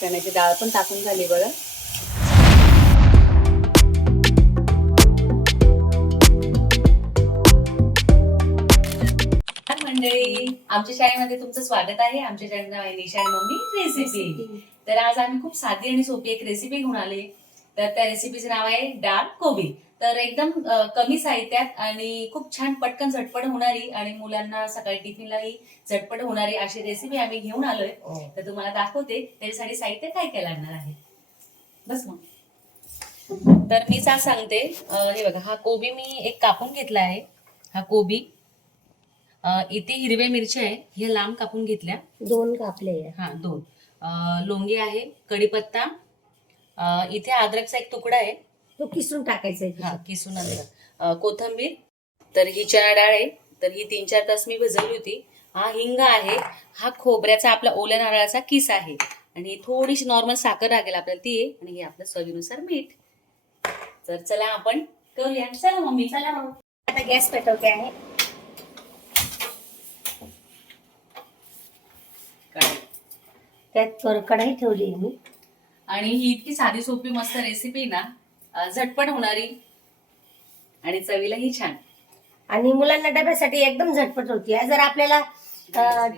चण्याची डाळ पण टाकून झाली बघा. मंडळी. आमच्या शाळेमध्ये तुमचं स्वागत आहे. आमच्या शाळेचं नाव आहे निशा मम्मी रेसिपी तर आज आम्ही खूप साधी आणि सोपी एक रेसिपी घेऊन आले. तर त्या रेसिपीचं नाव आहे डाळ कोबी. तर एकदम कमी साहित्यात आणि खूप छान पटकन झटपट होणारी आणि मुलांना सकाळी टिफिनलाही झटपट होणारी अशी रेसिपी आम्ही घेऊन आलोय. तर तुम्हाला दाखवते त्याच्यासाठी साहित्य काय काय लागणार आहे. बस मग. तर मी आज सांगते हे बघा हा कोबी मी एक कापून घेतला आहे. हा कोबी इथे हिरव्या मिरच्या आहे ह्या लांब कापून घेतल्या. दोन कापले हा दोन. लोंगी आहे कढीपत्ता इथे अद्रकचा एक तुकडा आहे. तो किसून टाकायचा आहे हा किसून अ, कोथिंबीर तर ही चणा डाळ आहे. तर ही तीन चार तास मी भिजवली होती. हा हिंग आहे. हा खोबऱ्याचा आपला ओल्या नारळाचा किस आहे. आणि थोडीशी नॉर्मल साखर लागेल आपल्याला ती आहे. आणि हे आपलं चवीनुसार मीठ. तर चला आपण करूया. चला मम्मी चला मग. आता गॅस पेटवते आहे. त्यात कढाई ठेवली मी. आणि ही इतकी साधी सोपी मस्त रेसिपी ना झटपट होणारी. आणि चवीलाही छान. आणि मुलांना डब्यासाठी एकदम झटपट होती. जर आपल्याला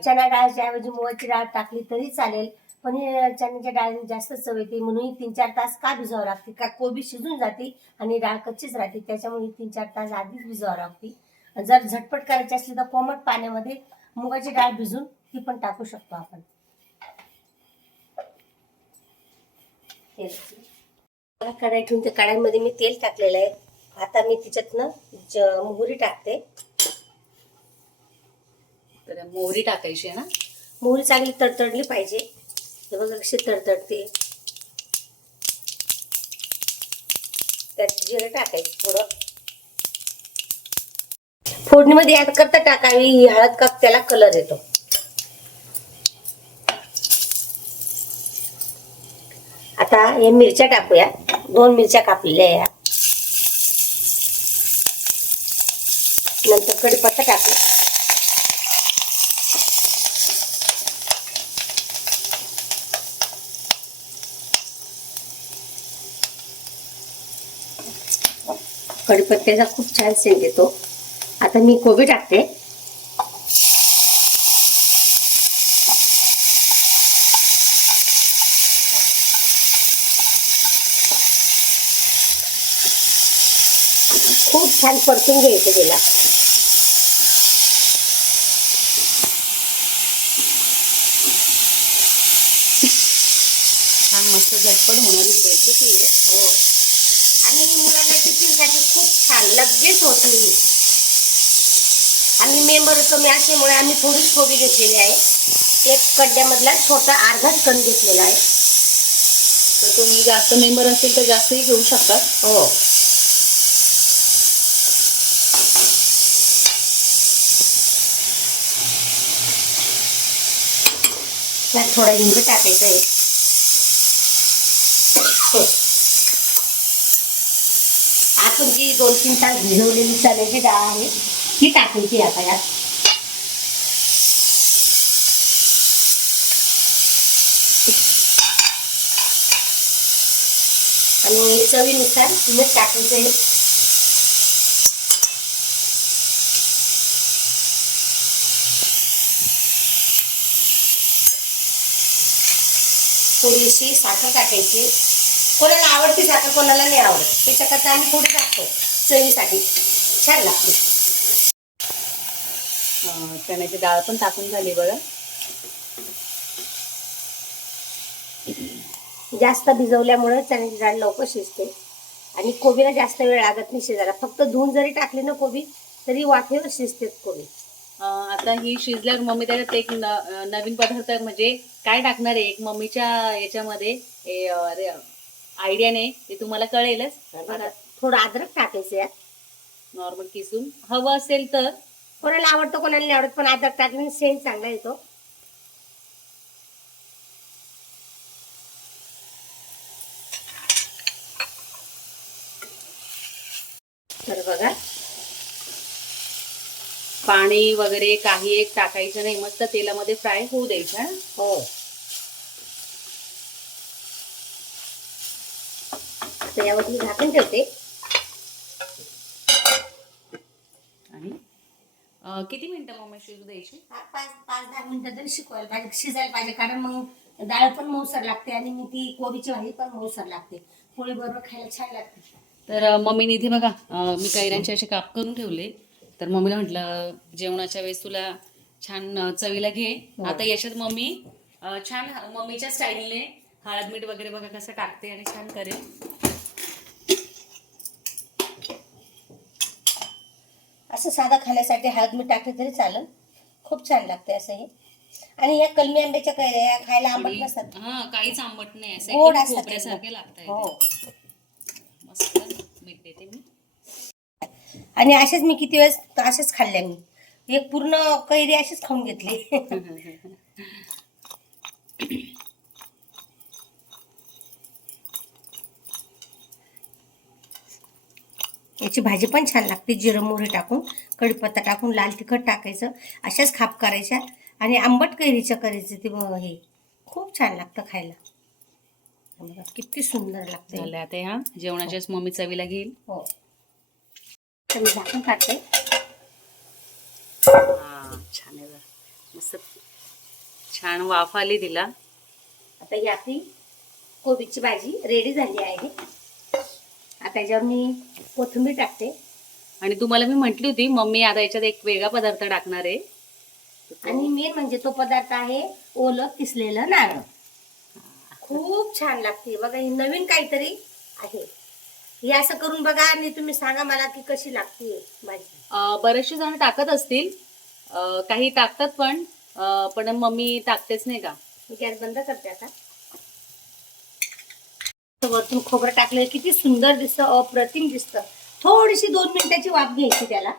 चना डाळच्या ऐवजी मुगाची डाळ टाकली तरी चालेल. पण हे चण्याच्या डाळीने जास्त चव येते. म्हणून तीन चार तास का भिजावं लागते? का कोबी शिजून जाते आणि डाळ कच्चीच राहते. त्याच्यामुळे तीन चार तास आधीच भिजावं लागते. जर झटपट करायची असली तर कोमट पाण्यामध्ये मुगाची डाळ भिजून ती पण टाकू शकतो आपण. तेल. कढाई ठेवून त्या कढाईमध्ये मी तेल टाकलेलं आहे. आता मी त्याच्यातनं ज- मोहरी टाकते. तर मोहरी टाकायची आहे ना? मोहरी चांगली तडतडली पाहिजे. हे बघा कशी तडतडते. त्यात जिरं टाकायचं थोडं. फोडणीमध्ये ऍड करता टाकावी ही हळद का त्याला कलर येतो. आता या मिरच्या टाकूया. दोन मिरच्या कापलेल्या या. नंतर कढीपत्ता टाकू कढीपत्त्याचा खूप छान सेंट येतो. आता मी कोबी टाकते खूप छान परतून घ्यायचं तिला. छान मस्त झटपट होणारी रेसिपी आहे. हो. आणि मुलांना टिफिनसाठी खूप छान लगेच होती. आम्ही मेंबर कमी असल्यामुळे आम्ही थोडीच कोबी घेतलेली आहे. एक कड्ड्यामधला छोटा अर्धाच कण घेतलेला आहे. तर तुम्ही जास्त मेंबर असेल तर जास्तही घेऊ शकता. हो. त्यात थोडं हिंग टाकायचं आहे आपण जी दोन तीन तास भिजवलेली चण्याची डाळ आहे. ती टाकायची आता यात. आणि चवीनुसार मीठ टाकायचं आहे. थोडीशी साखर टाकायची. कोणाला आवडते साखर कोणाला नाही आवडत. त्याच्याकरता आम्ही थोडी टाकतो चवीसाठी. छान लागते. चण्याची डाळ पण टाकून झाली बघा जास्त भिजवल्यामुळे चण्याची डाळ लवकर शिजते. आणि कोबीला जास्त वेळ लागत नाही शिजायला. फक्त धुवून जरी टाकली ना कोबी तरी वाफेवर शिजतेत कोबी. आता ही शिजल्यावर मम्मी त्याच्यात एक न- नवीन पदार्थ म्हणजे काय टाकणार आहे? एक मम्मीच्या याच्यामध्ये आयडिया नाही ते तुम्हाला कळेलच. थोडं अद्रक टाकायचं यात. नॉर्मल किसून. हवं असेल तर. कोणाला आवडतं कोणाला आवडत पण अद्रक टाकल्याने सेंट चांगला येतो. पाणी वगैरे काही एक टाकायचं नाही. मस्त तेलामध्ये फ्राय होऊ द्यायचा हो? यावरती झाकण ठेवते. आणि किती मिनिटं मम्मी शिजू द्यायची? पाच पाच दहा मिनिटं तरी शिकवायला पाहिजे शिजायला पाहिजे. कारण मग डाळ पण मऊसर लागते आणि मी ती कोबीची भाजी पण मऊसर लागते. पोळी बरोबर खायला छान लागते. तर मम्मी निधी बघा मी कैऱ्यांचे असे काप करून ठेवले. तर मम्मीला म्हटलं जेवणाच्या वेळेस तुला छान चवीला घे. हो. आता याच्यात मम्मी छान मम्मीच्या स्टाईलने हळद मीठ वगैरे बघा कसं टाकते आणि छान करेल. असं साधा खाण्यासाठी हळद मी टाकली तरी चालेल. खूप छान लागते असं हे. आणि या कलमी आंब्याच्या खायला आंबट नसतात. हा काहीच आंबट नाही. असं गोड असतात लागतात हो. मस्त. मीठ देते मी. आणि असेच मी किती वेळेस असेच खाल्ल्या मी. एक पूर्ण कैरी अशीच खाऊन घेतली. याची भाजी पण छान लागते. जिरं मोहरी टाकून कढीपत्ता टाकून लाल तिखट टाकायचं अशाच खाप करायच्या. आणि आंबट कैरीच्या करायचं ते हे. खूप छान लागतं खायला. किती सुंदर लागते आता ह्या जेवणाच्याच मम्मी चवीला घेईल. हो. तर मी झाकण काढते हा छान आहे. मस्त छान वाफ आली तिला आता ही आपली कोबीची भाजी रेडी झाली आहे आता याच्यावर मी कोथिंबीर टाकते आणि तुम्हाला मी म्हटली होती मम्मी आता याच्यात एक वेगळा पदार्थ टाकणार आहे आणि मेन म्हणजे तो पदार्थ आहे ओलं किसलेलं नारळ खूप छान लागते बघा ही नवीन काहीतरी आहे हे असं करून बघा आणि तुम्ही सांगा मला की कशी लागते भाजी बरेचसे जण टाकत असतील. अं, काही टाकतात पण अं, पण मम्मी टाकतेच नाही का? मी गॅस बंद करते आता. वरतून खोबरं टाकलं किती सुंदर दिसतं अप्रतिम दिसतं. थोडीशी दोन मिनिटाची वाफ घ्यायची त्याला.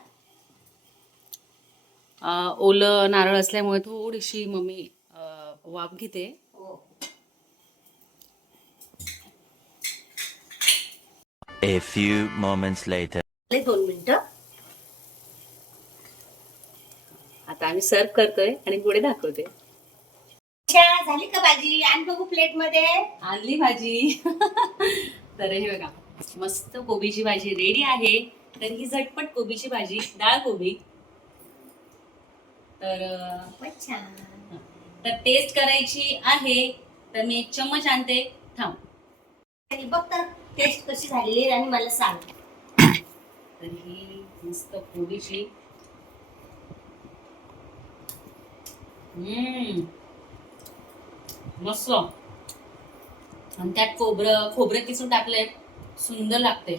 अं, ओलं नारळ असल्यामुळे थोडीशी मम्मी अं, वाफ घेते हो A few moments later. झाले दोन मिनिटं. आता आम्ही सर्व करतोय आणि पुढे दाखवते अच्छा झाली का भाजी? आणि बघू प्लेटमध्ये. आणली भाजी. तर हे बघा मस्त कोबीची भाजी रेडी आहे. तर ही झटपट कोबीची भाजी डाळ कोबी. तर तर टेस्ट करायची आहे. तर मी एक चम्मच आणते. थांब. आणि बघ तर. टेस्ट कशी झालेली आहे आणि मला सांग. तर ही मस्त हम्म. मस्त. आणि त्यात खोबरं खोबरं किसून टाकलंय. सुंदर लागते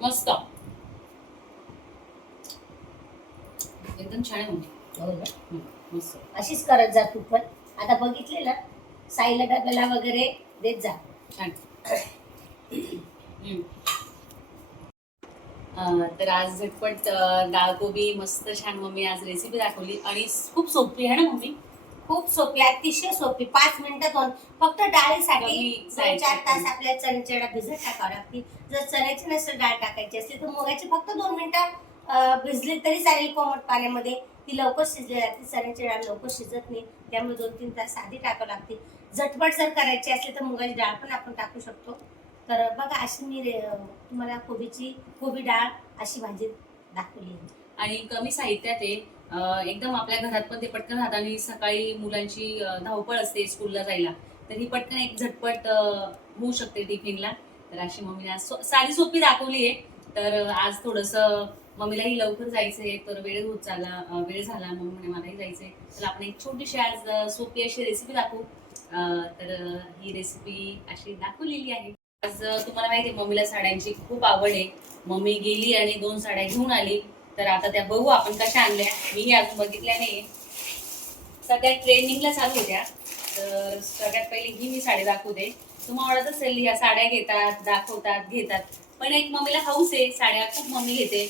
मस्त. एकदम छान म्हणजे हो ना? हम्म, मस्त. अशीच करत जा तू पण. आता बघितले ना साईला डब्याला वगैरे देत जा. छान तर आज झटपट अं, डाळ कोबी मस्त छान मम्मी आज रेसिपी दाखवली आणि खूप सोपी आहे ना मम्मी? खूप सोपी अतिशय सोपी. पाच मिनिटात होऊन फक्त डाळीसाठी दोन चार तास. आपल्या चण्याची डाळ भिजत टाकावं लागते जर चण्याची नसेल डाळ टाकायची असली तर मुगाची फक्त दोन मिनिटं भिजली तरी चालेल कोमट पाण्यामध्ये. ती लवकर शिजली जाते चण्याची डाळ लवकर शिजत नाही त्यामुळे दोन तीन तास आधी टाकावं लागते. झटपट जर करायची असली तर मुगाची डाळ पण आपण टाकू शकतो. तर बघा अशी मी रे- तुम्हाला कोबीची कोबी डाळ अशी भाजी दाखवली आहे. आणि कमी साहित्यात आहे. एकदम आपल्या घरात पण ते पटकन राहतात आणि सकाळी मुलांची धावपळ असते स्कूलला जायला. तर ही पटकन एक झटपट होऊ शकते टिफिनला. तर अशी मम्मीने आज सो- साधी सोपी दाखवली आहे. तर आज थोडंसं मम्मीलाही लवकर जायचंय तर वेळ होत चालला वेळ झाला म्हणून म्हणे मलाही जायचंय. तर आपण एक छोटीशी आज सोपी अशी रेसिपी दाखवू. तर ही रेसिपी अशी दाखवलेली आहे. आज तुम्हाला माहिती आहे मम्मीला साड्यांची खूप आवड आहे. मम्मी गेली आणि दोन साड्या घेऊन आली. तर आता त्या बघू आपण कशा आणल्या. मीही अजून बघितल्या नाही सध्या ट्रेनिंगला चालू होत्या तर सगळ्यात पहिले ही मी साडी दाखवते. तुम्हाला आवडत असेल ह्या साड्या घेतात दाखवतात घेतात. पण एक मम्मीला हाऊस आहे साड्या खूप मम्मी घेते.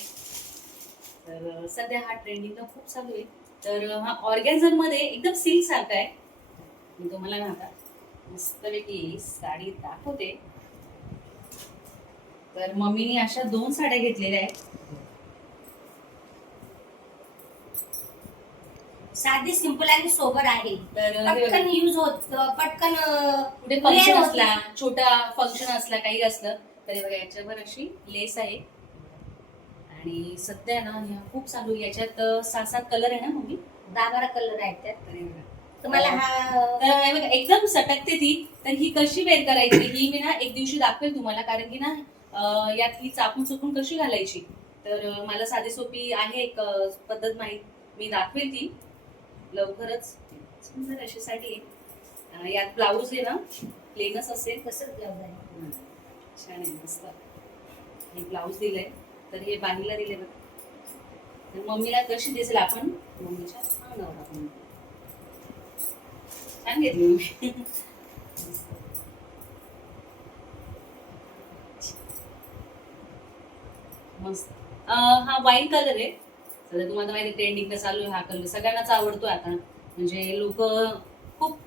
तर सध्या हा ट्रेंडिंगला खूप चालू आहे. तर हा ऑर्गॅन्झरमध्ये एकदम सिल्क सारखा आहे. मी तुम्हाला ना आता मस्तपैकी साडी दाखवते. तर मम्मीने अशा दोन साड्या घेतलेल्या आहेत. साधी सिंपल आणि सोबर आहे. तर. पटकन. युज होत पटकन कुठे फंक्शन असला. छोटा फंक्शन असला काही असलं तरी बघा याच्यावर अशी लेस आहे. आणि सध्या ना ह्या खूप चालू. याच्यात सहा सात कलर आहे ना मम्मी? दहा बारा कलर आहेत त्यात. तुम्हाला हा तर हे बघा एकदम सटकते ती तर ही कशी वेअर करायची? ही मी ना एक दिवशी दाखवेल तुम्हाला कारण की ना अं, यात ही चापून चुकून कशी घालायची? तर अं, मला साधी सोपी आहे एक अं, पद्धत माहीत. मी दाखवेल ती. लवकरच. सुंदर अशी साडी आहे अं, यात ब्लाऊज आहे ना प्लेनच असेल. कसं ब्लाउज आहे? छान आहे मस्त. हे ब्लाऊज दिलंय. तर हे बांधीला दिले बघ. तर मम्मीला कशी दिसेल आपण? मम्मीच्या अंगावर आपण. छान घेतली मम्मी. मस्त. हा वाईन कलर आहे. सध्या तुम्हाला माहिती ट्रेंडिंगला चालू आहे हा कलर सगळ्यांनाच आवडतो आता. म्हणजे लोक खूप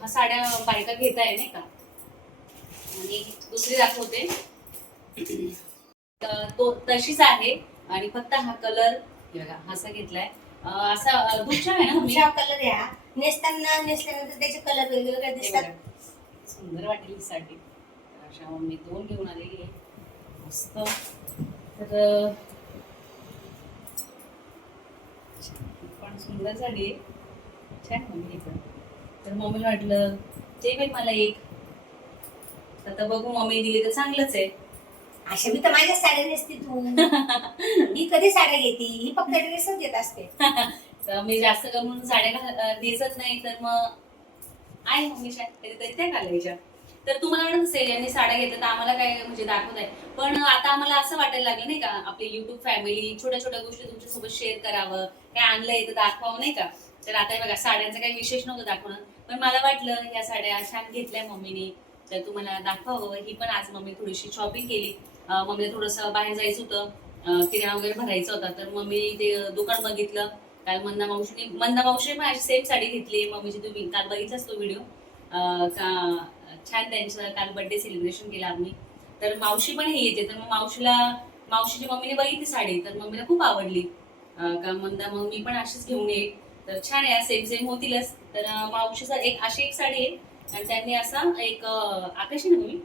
हा साड्या बायका घेत आहे नाही का? आणि दुसरी दाखवते. तो तशीच आहे आणि फक्त हा कलर असा घेतलाय. असा दुसरा आहे ना? तुमचा कलर आहे हा. नेसताना नेसल्यानंतर त्याचे कलर वेगवेगळे दिसतात. सुंदर वाटेल साडी तर अशा मम्मी दोन घेऊन आलेली आहे. मस्त. तर पण सुंदर साडी आहे. छान मम्मी पण. तर मम्मीला वाटलं ते पण मला एक. आता बघू मम्मी दिली तर चांगलंच आहे. अशा मी तर माझ्या साड्या नेसते तू. ही कधी साड्या घेते? ही फक्त ड्रेसच घेत असते. तर मी जास्त करून साड्या दिसत नेसत नाही तर मग आहे मम्मीच्या कधीतरी त्या घालायच्या तर तुम्हाला वाटत असेल यांनी साड्या घेतल्या तर आम्हाला काय म्हणजे दाखवत आहे. पण आता आम्हाला असं वाटायला लागलं नाही का आपली युट्यूब फॅमिली छोट्या छोट्या गोष्टी तुमच्यासोबत शेअर करावं काय आणलंय तर दाखवावं नाही का? तर आता हे बघा साड्यांचं काही विशेष नव्हतं दाखवणं पण मला वाटलं या साड्या छान घेतल्या मम्मीने. तर तुम्हाला दाखवावं ही पण आज मम्मी थोडीशी शॉपिंग केली. मम्मीला थोडंसं बाहेर जायचं होतं. किराणा वगैरे भरायचा होता. तर मम्मी ते दुकान बघितलं. काल मंदा मावशीने मंदा मावशी पण सेम साडी घेतली. मम्मीची तुम्ही काल बघितलाच तो व्हिडिओ का छान त्यांचं काल बर्थडे सेलिब्रेशन केलं आम्ही. तर मावशी पण हे येते. तर मग मावशीला मावशीची मम्मीने बघितली साडी. तर मम्मीला खूप आवडली. का मंदा मग मी पण अशीच घेऊन येईल तर छान आहे. सेम सेम होतीलच. तर मावशीचा एक अशी एक साडी आहे. आणि त्यांनी असा एक आकाशी ना मम्मी?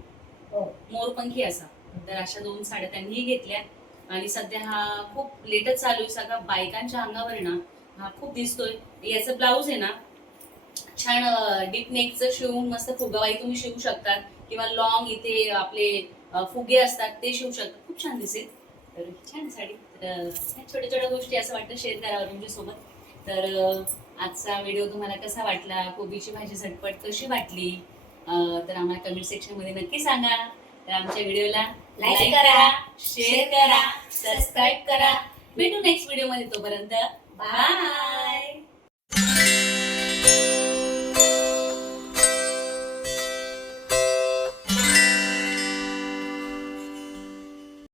हो. मोरपंखी असा. तर अशा दोन साड्या त्यांनीही घेतल्या. आणि सध्या हा खूप लेटच चालू आहे. सगळा बायकांच्या अंगावर ना हा खूप दिसतोय. याचं ब्लाऊज आहे ना छान डीप नेकचं शिवून मस्त फुगावाई तुम्ही शिवू शकतात. किंवा लॉंग इथे आपले फुगे असतात ते शिवू शकतात. खूप छान दिसेल. तर छान साडी. तर छोट्या छोट्या गोष्टी असं वाटतं शेअर करावं तुमच्यासोबत. तर आजचा व्हिडिओ तुम्हाला कसा वाटला? कोबीची भाजी झटपट कशी वाटली? तर आम्हाला कमेंट सेक्शनमध्ये नक्की सांगा. तर आमच्या व्हिडिओला लाईक करा, शेअर करा सबस्क्राईब करा. भेटू नेक्स्ट व्हिडिओमध्ये तोपर्यंत. बाय